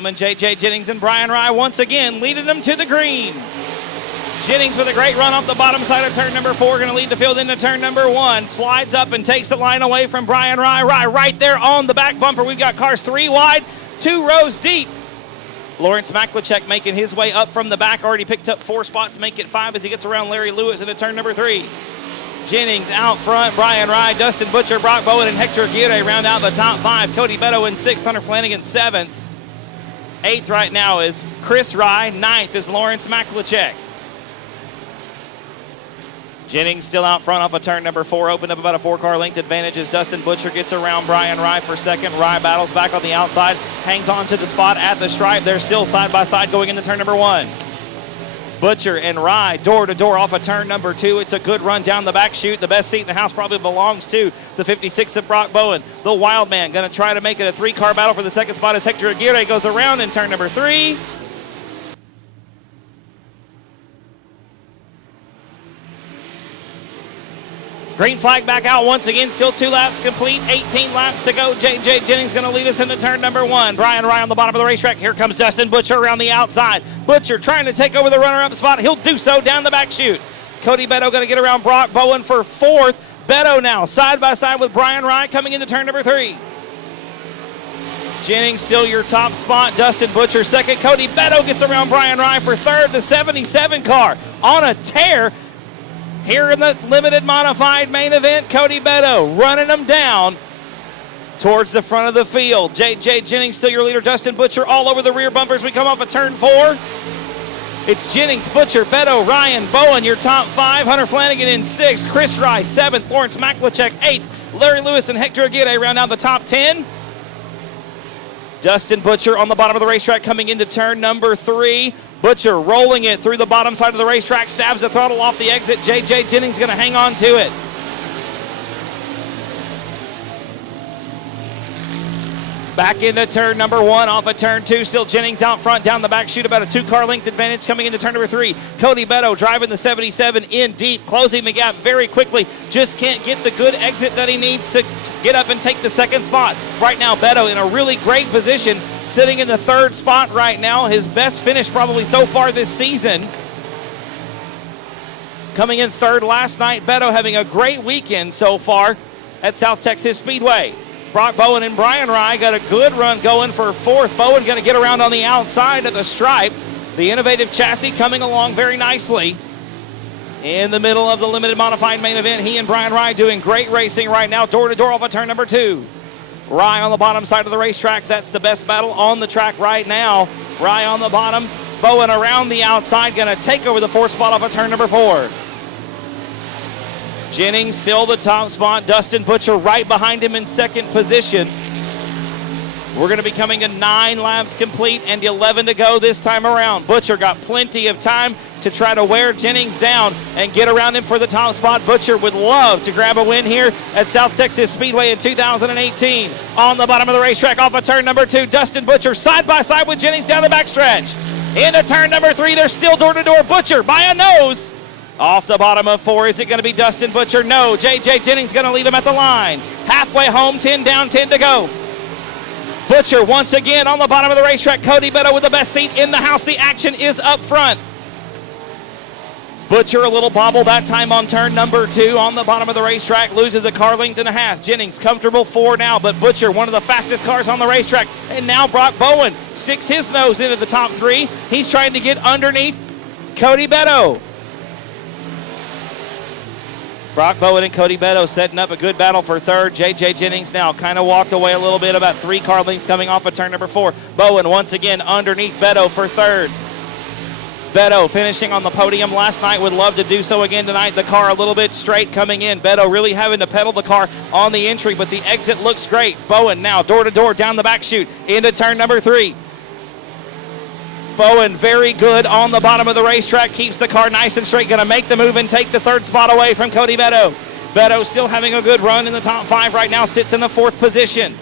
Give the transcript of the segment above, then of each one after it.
JJ Jennings and Brian Rye once again leading them to the green. Jennings with a great run off the bottom side of turn number 4, going to lead the field into turn number 1. Slides up and takes the line away from Brian Rye. Rye right there on the back bumper. We've got cars 3 wide, 2 rows deep. Lawrence Maklachek making his way up from the back. Already picked up 4 spots, make it 5 as he gets around Larry Lewis into turn number 3. Jennings out front, Brian Rye, Dustin Butcher, Broc Bowen, and Hector Aguirre round out the top 5. Cody Beddoe in 6th, Hunter Flanagan 7th. 8th right now is Chris Rye. 9th is Lawrence Maklachek. Jennings still out front off of turn number 4, opened up about a 4-car length advantage as Dustin Butcher gets around Brian Rye for 2nd. Rye battles back on the outside, hangs on to the spot at the stripe. They're still side by side going into turn number 1. Butcher and Rye door to door off of turn number 2. It's a good run down the back chute. The best seat in the house probably belongs to the 56 of Broc Bowen. The wild man going to try to make it a 3-car battle for the 2nd spot as Hector Aguirre goes around in turn number 3. Green flag back out once again, still 2 laps complete, 18 laps to go. JJ Jennings going to lead us into turn number 1. Brian Rye on the bottom of the racetrack. Here comes Dustin Butcher around the outside. Butcher trying to take over the runner-up spot. He'll do so down the back chute. Cody Beddoe going to get around Broc Bowen for 4th. Beddoe now side by side with Brian Rye coming into turn number 3. Jennings still your top spot. Dustin Butcher 2nd. Cody Beddoe gets around Brian Rye for 3rd. The 77 car on a tear. Here in the limited modified main event, Cody Beddoe running them down towards the front of the field. JJ Jennings still your leader. Dustin Butcher all over the rear bumpers. We come off of turn 4. It's Jennings, Butcher, Beddoe, Ryan, Bowen, your top 5. Hunter Flanagan in 6th. Chris Rye 7th. Lawrence Maklachek 8th. Larry Lewis and Hector Aguirre round out the top 10. Dustin Butcher on the bottom of the racetrack coming into turn number 3. Butcher rolling it through the bottom side of the racetrack, stabs the throttle off the exit. JJ Jennings going to hang on to it. Back into turn number 1 off of turn 2. Still Jennings out front down the back chute, about a 2-car length advantage coming into turn number 3. Cody Beddoe driving the 77 in deep, closing the gap very quickly. Just can't get the good exit that he needs to get up and take the 2nd spot. Right now Beddoe in a really great position, sitting in the 3rd spot right now. His best finish probably so far this season. Coming in 3rd last night. Beddoe having a great weekend so far at South Texas Speedway. Broc Bowen and Brian Rye got a good run going for 4th. Bowen going to get around on the outside of the stripe. The innovative chassis coming along very nicely. In the middle of the limited modified main event, he and Brian Rye doing great racing right now, door to door off of turn number 2. Rye on the bottom side of the racetrack. That's the best battle on the track right now. Rye on the bottom, Bowen around the outside, going to take over the 4th spot off of turn number 4. Jennings still the top spot. Dustin Butcher right behind him in 2nd position. We're going to be coming to 9 laps complete and 11 to go this time around. Butcher got plenty of time to try to wear Jennings down and get around him for the top spot. Butcher would love to grab a win here at South Texas Speedway in 2018. On the bottom of the racetrack off of turn number 2, Dustin Butcher side by side with Jennings down the backstretch. Into turn number 3, they're still door to door. Butcher by a nose. Off the bottom of 4, is it going to be Dustin Butcher? No, JJ Jennings going to lead him at the line. Halfway home, 10 down, 10 to go. Butcher once again on the bottom of the racetrack. Cody Beddoe with the best seat in the house. The action is up front. Butcher a little bobble that time on turn number 2 on the bottom of the racetrack. Loses a car length and a half. Jennings comfortable 4 now, but Butcher one of the fastest cars on the racetrack. And now Broc Bowen sticks his nose into the top 3. He's trying to get underneath Cody Beddoe. Broc Bowen and Cody Beddoe setting up a good battle for 3rd. JJ Jennings now kind of walked away a little bit, about 3 car lengths coming off of turn number 4. Bowen once again underneath Beddoe for 3rd. Beddoe finishing on the podium last night, would love to do so again tonight. The car a little bit straight coming in. Beddoe really having to pedal the car on the entry, but the exit looks great. Bowen now door to door down the back chute into turn number 3. Bowen very good on the bottom of the racetrack, keeps the car nice and straight, going to make the move and take the 3rd spot away from Cody Beddoe. Beddoe still having a good run in the top 5 right now, sits in the 4th position.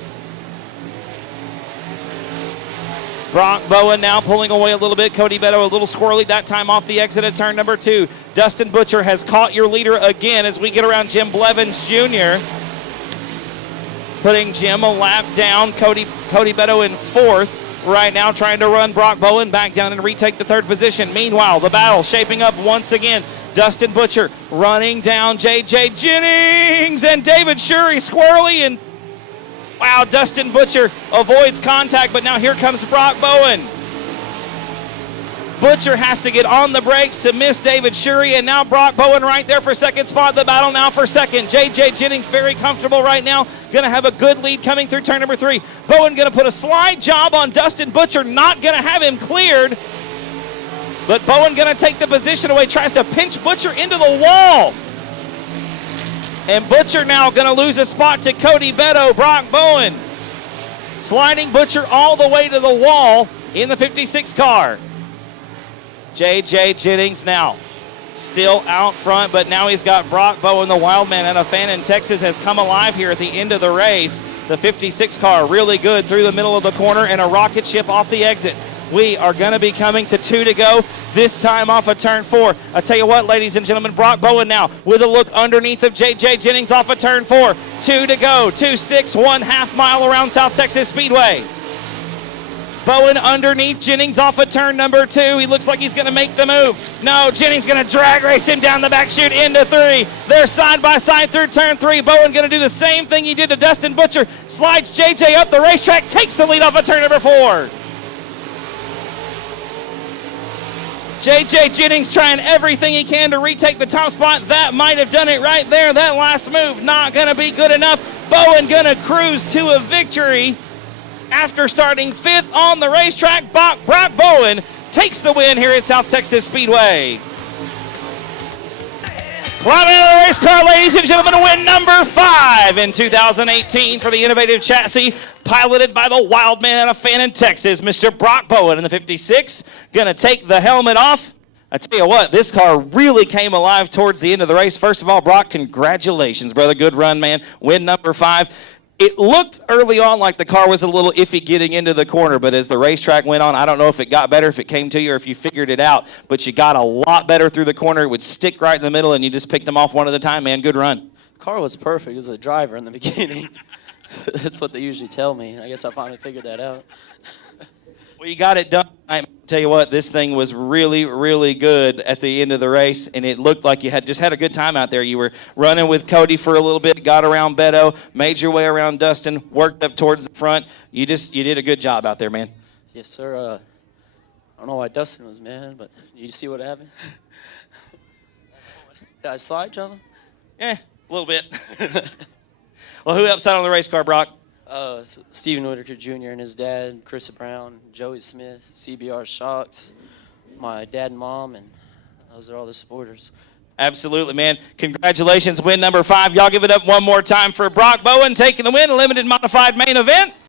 Broc Bowen now pulling away a little bit. Cody Beddoe a little squirrely that time off the exit at turn number 2. Dustin Butcher has caught your leader again as we get around Jim Blevins Jr. putting Jim a lap down. Cody Beddoe in fourth. right now trying to run Broc Bowen back down and retake the third position. Meanwhile, the battle shaping up once again. Dustin Butcher running down JJ Jennings and David Shurey squirrely, and wow, Dustin Butcher avoids contact, but now here comes Broc Bowen. Butcher has to get on the brakes to miss David Shurey, and now Broc Bowen right there for second spot. The battle now for second. JJ Jennings very comfortable right now. Going to have a good lead coming through turn number 3. Bowen going to put a slide job on Dustin Butcher, not going to have him cleared. But Bowen going to take the position away, tries to pinch Butcher into the wall. And Butcher now going to lose a spot to Cody Beddoe. Broc Bowen sliding Butcher all the way to the wall in the 56 car. JJ Jennings now still out front, but now he's got Broc Bowen, the wild man, and a fan in Texas has come alive here at the end of the race. The 56 car really good through the middle of the corner and a rocket ship off the exit. We are going to be coming to 2 to go, this time off of turn 4. I tell you what, ladies and gentlemen, Broc Bowen now with a look underneath of JJ Jennings off of turn 4. 2 to go, 2.6, 1/2 mile around South Texas Speedway. Bowen underneath Jennings off of turn number 2. He looks like he's going to make the move. No, Jennings going to drag race him down the back chute into 3. They're side by side through turn 3. Bowen going to do the same thing he did to Dustin Butcher. Slides JJ up the racetrack, takes the lead off of turn number 4. JJ Jennings trying everything he can to retake the top spot. That might have done it right there. That last move not going to be good enough. Bowen going to cruise to a victory. After starting 5th on the racetrack, Broc Bowen takes the win here at South Texas Speedway. Climbing out of the race car, ladies and gentlemen, win number 5 in 2018 for the innovative chassis, piloted by the wild man and a fan in Texas, Mr. Broc Bowen in the 56. Gonna take the helmet off. I tell you what, this car really came alive towards the end of the race. First of all, Broc, congratulations, brother. Good run, man. Win number 5. It looked early on like the car was a little iffy getting into the corner, but as the racetrack went on, I don't know if it got better, if it came to you, or if you figured it out, but you got a lot better through the corner. It would stick right in the middle, and you just picked them off one at a time, man. Good run. The car was perfect. It was a driver in the beginning. That's what they usually tell me. I guess I finally figured that out. Well, you got it done. I tell you what, this thing was really, really good at the end of the race, and it looked like you had just had a good time out there. You were running with Cody for a little bit, got around Beddoe, made your way around Dustin, worked up towards the front. You did a good job out there, man. Yes, sir. I don't know why Dustin was mad, but you see what happened? Did I slide, John? Yeah, a little bit. Well, who upside on the race car, Broc? Steven Whitaker Jr. and his dad, Chris Brown, Joey Smith, CBR Shocks, my dad and mom, and those are all the supporters. Absolutely, man. Congratulations, win number 5. Y'all give it up one more time for Broc Bowen taking the win, a limited modified main event.